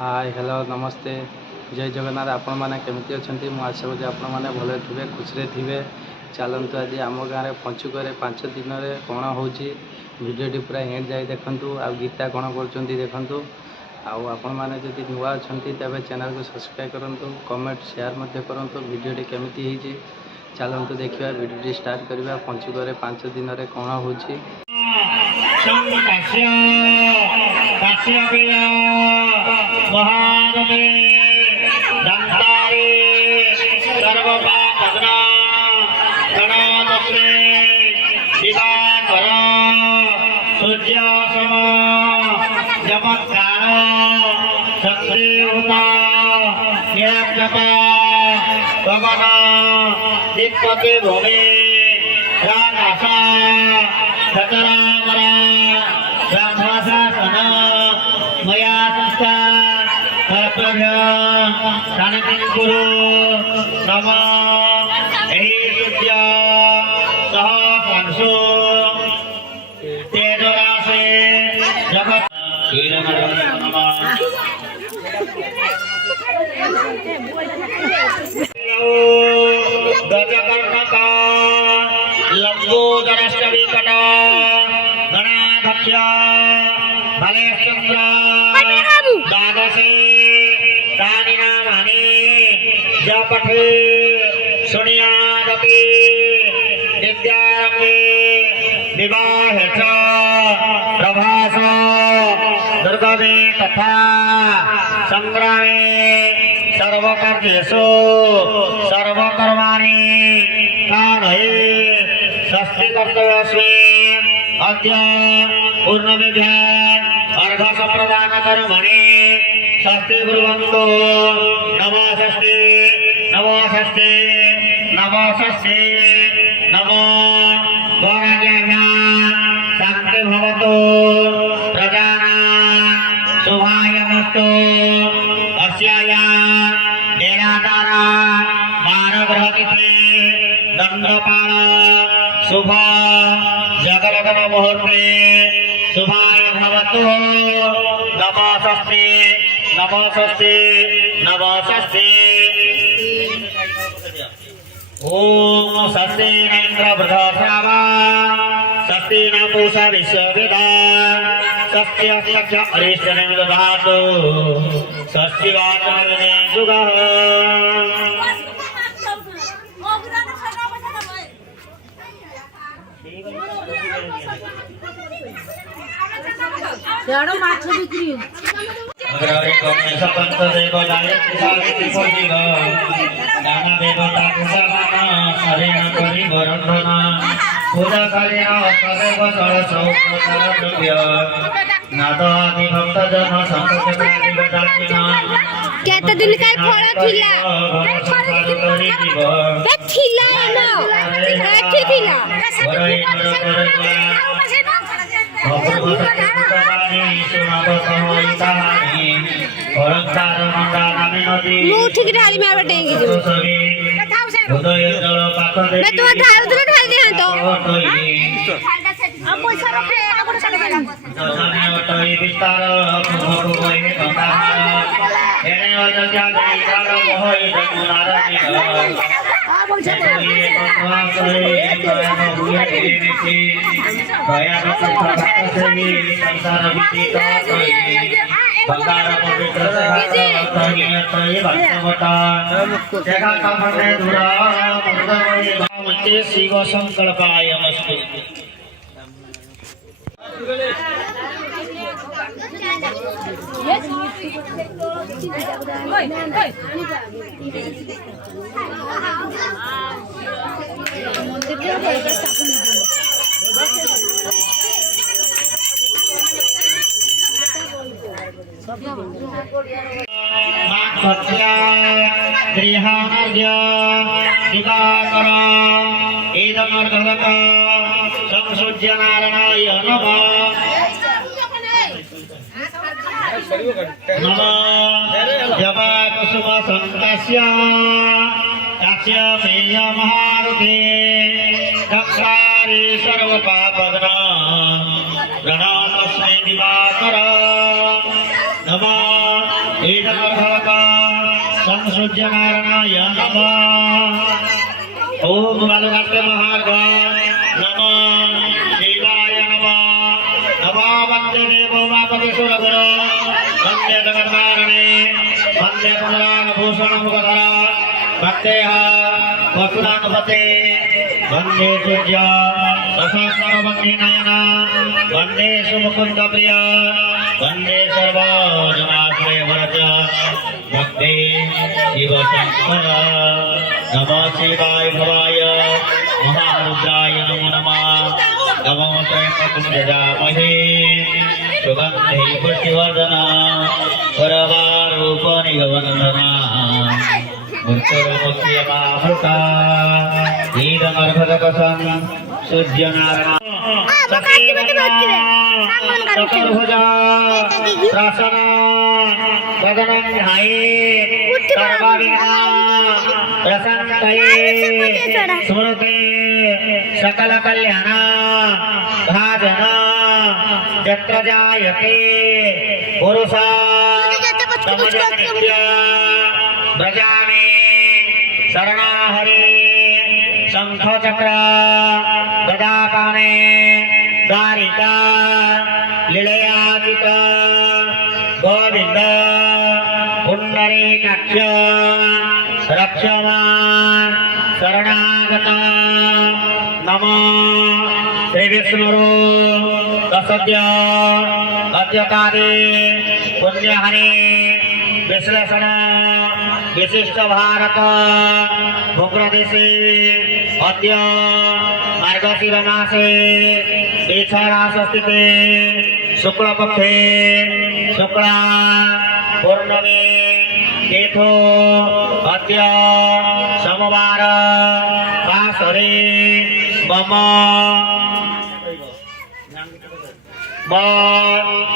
Hi hello नमस्ते जय जगन्नाथ आपण मैंने केमती अच्छा मुझे आशा करूँ आपण मैंने भले थे खुशी थे। चलतु आज आम गाँव में पंचुक 5 दिन में कौन हो भिडटी पूरा एंड जाए देखूँ आ गीता कौन कर देखूँ आपण मैंने जब नुआ अच्छा तेज चैनल को सब्सक्राइब करूँ कमेंट शेयर करूँ भिडटी केमी होती। चलतु देखा भिडटी स्टार्ट करवा पंचुक 5 दिन में कौन हो महानवे दंतारे सर्वपापग्ना गणादस्ते दिवाकर सूर्यासम जमत्कार चंद्रेहुता निरक्षपा गगन दिक्पति भूमि रागासा सचरामरा ब्रह्मशासन मया संस्था गुरु नम सूर्य सहसंसु तेजरासे जगत गजकर्णक लंबोदरष्टविकट गणाध्यक्ष भलेश्चंद्र द्वादशे तानि नामानि जपठे शृणुयादपि विद्यारम्भे विवाहे च प्रभास दुर्गमे तथा संग्रामे सर्वकार्येषु सर्वकर्माणि कारये स्वस्ति कर्तव्योऽस्मि अद्य पूर्णविद्या अर्घसंप्रदान कर्मणि स्वस्ति ब्रुवन्तु नमो स्वस्ति नमो स्वस्ति नमो स्वस्ति नमो गौराज्ञा शान्ति भवतु प्रजानां शुभायमस्तु अस्याया निराधारा बाणग्रहतिथि दण्डपाण शुभ जगलग्न मुहूर्ते शुभाय भवतु नमो स्वस्ति नमो स्वस्ति नमो स्वस्ति ओम स्वस्ति इंद्र वृद्धश्रावा स्वस्ति न पूषा विश्ववेदा स्वस्ति अक्षक्ष अरिष्टनेमि दधातु स्वस्ति वाचमने जुगः यारो माछ बिक्री अग्रवे कमे सपंत देव गायत्री सावित्री पूजिग दाना देवता पूजाना शरीर करी वरंधना पूजा करेन तदेव षोडश उपचार द्रव्य नाद आदि भक्त जन संतोष प्राणी बजाकिना केते दिन काय फळ थिला बे थिला ना एठी थिला ମୁଁ ଠିକ ଢାଳି ମାର ଟେଙ୍ଗି ଯିବୁ मैं तो ढाल तो ढाल दे हां तो अब पैसा रखे आपन साले जने ओटई विस्तार भगवय गंगा एने अजजा देकार मोहई जमुनारानी आ बोलछे भगवान करे करन हुए देती दया से संसार विदित कई बंगार पवित्र तय भक्तवता जगा कमने दुरा मुर्गमय भावते शिव संकल्पाय नमस्ते गृहानर्घ्य दिवाकर इदमर्घवक संसूज्य नारायणाय नमः जपा कुसुम संकस्य तस्य मेय महारुते दक्षारे सर्व पापग्ना गणातस्मै दिवाकर नमः ईदमर्भवका संसृज्य नारायणाय नमः। ओम बालभद्र महार्घ नमः शिवाय नमः। नमो वन्दे देवो मापति सुरगुरो वन्दे जगन्नारणे वन्दे पुनरागभूषण मुखधरा वन्देह वसुधानुपते वन्दे सूर्य सहस्रवन्दी नयना वन्दे सुमुकुन्द प्रिय वन्दे सर्वजनाश्रय वरद वन्दे शिव शङ्कर नमः शिवाय भवाय महारुद्राय नमो नमः। नमो त्रयम्बकं सुगन्धे पुष्टिवर्धना परवारूपनिगवन्दना मुक्तिर्मुक्तियमामृता ईदमर्भकसं सूर्यनारायण चतुर्भुजा प्रसन्न वदनं ध्यायेत् सर्वविघ्ना प्रसन्नये स्मृते सकलकल्याण भाजन यत्र जायते पुरुषा तमजनित्य ब्रजामि शरणाहरे शंखचक्र गदापाणे दारिका लीलयाचित गोविंद पुंडरीकाक्ष रक्षमान् शरणागत नमो श्री विष्णुरो तसद्य अद्यकादे पुण्यहरे विश्लेषण विशिष्ट भारत भूप्रदेशे अद्य मार्गशीर मासे षष्ठीते शुक्लपक्षे शुक्ला पूर्णमी तीर्थो अद्य सोमवार वासरे मम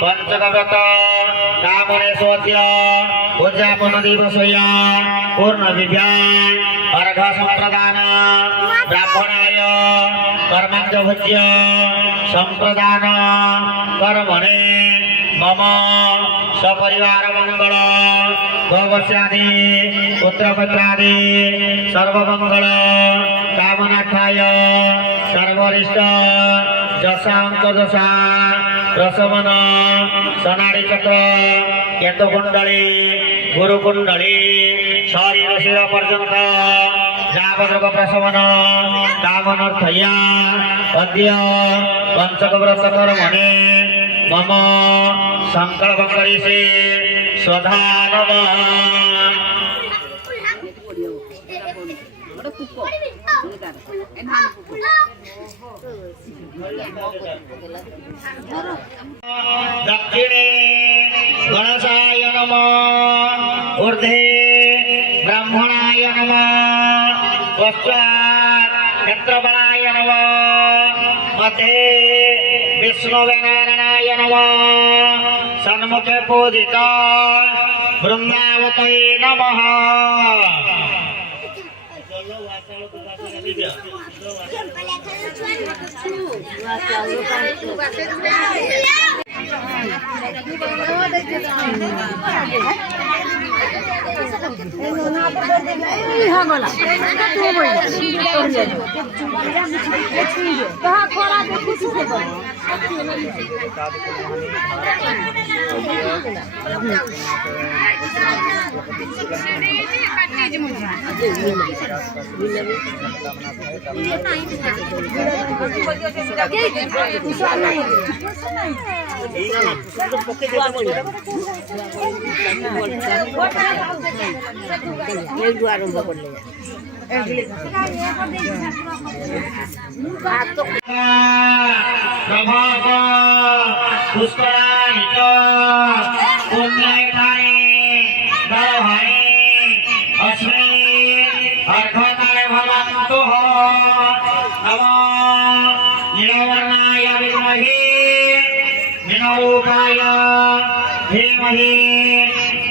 पंचगत कामनेश्वस्य उद्यापन दिवसस्य पूर्ण विद्या अर्घ संप्रदान ब्राह्मणाय कर्मांगभुज्य संप्रदान कर्मणे मम सपरिवार मंगल गौवस्यादि पुत्रपुत्रादि सर्वमंगल कामनार्थाय सर्वरिष्ट जशांकजशा रसमन सनाड़ी चक्र केतुकुंडली गुरुकुंडली शरीर शिर पर्यंत जावरोग प्रशमन कामनार्थया अद्य पंचक व्रत कर्मणे मम संकल्प करिषे स्वधा नमः। दक्षिणे गणेशाय नमः ऊर्ध्वे ब्राह्मणाय नमः पश्चात् नेत्रबलाय नमः मध्ये विष्णुवे नारायणाय नमः सन्मुखे पूजित बृंदावतये नमः। रूपाय धीमहि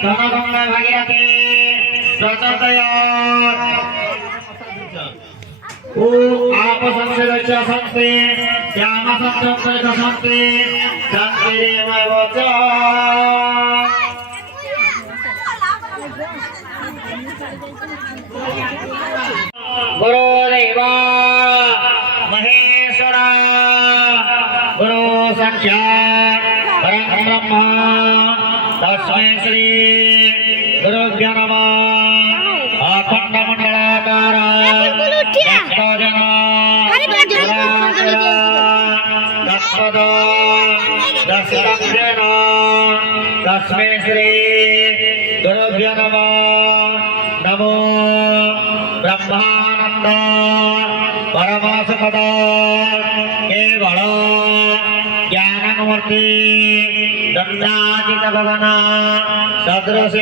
तमगंगा भागीरथे प्रचोदयात्। ओम आप संस्कृत संस्ते श्याम संस्कृत संस्ते शांतिरेव वच तस्मै श्री गुरुभ्यो नमः अखंड मंडलाकार भक्तजन तत्पद दशरथेन तस्मै श्री गुरुभ्यो नमः नमो ब्रह्मानंद परमासपद केवल ज्ञानमूर्ति दंडातीत गगन सदृश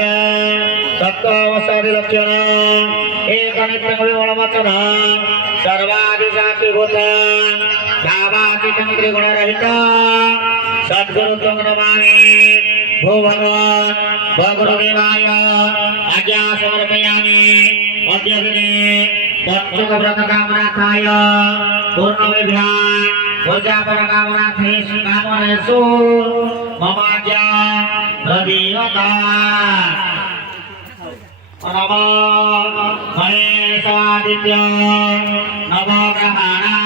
तत्वसादि लक्षण एक नित्य विमलवचन सर्वादिशातिभूत भावातीत त्रिगुण रहित सद्गुरु त्वं नमामि भो भगवान् भगुरुदेवाय आज्ञा समर्पयामि अद्य दिने पंचक व्रत कामनार्थाय पूर्णविभ्या पूजापर कामनार्थेषु मम आज्ञा प्रदीयता नमो महेशादित्य नवग्रहाणां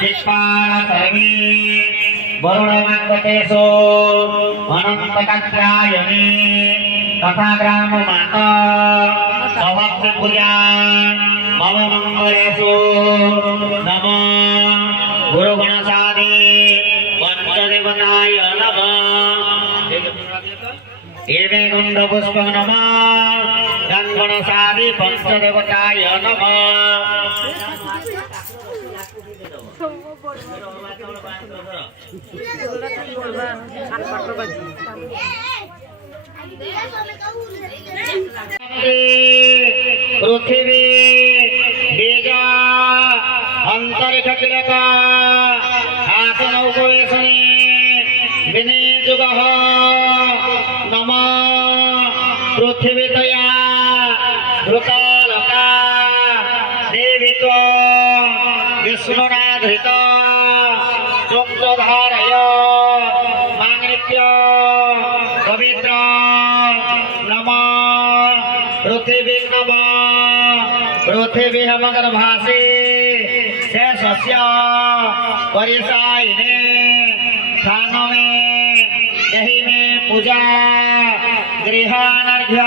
दिक्पालकर्मी वरुणमङ्गतेषु अनन्तकत्रायणे तथा ग्राममाता सवक्त्रपूजा मम मङ्गलेषु नमो गुरुगणसादि पञ्चदेवताय नमः एवे गन्धपुष्पं नमः गन्धगणसादि पञ्चदेवताय नमः पृथ्वी बीज अंतरिक्ष किलका आसन उपवेशने विनियुगः नमः पृथ्वीतया धृतलका देवित्व विष्णुनाधृत चुम्बधारय मांगलिक्य पवित्र नमः पृथ्वी नमः पृथ्वी मगर्भासि शेषस्य परिसायिने स्थान में यही में पूजा गृहानर्घ्य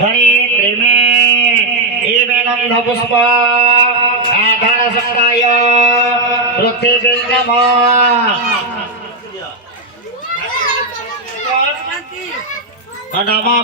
धरित्री में एवं गंधपुष्प आधार सकाय पृथ्वी नमः नमः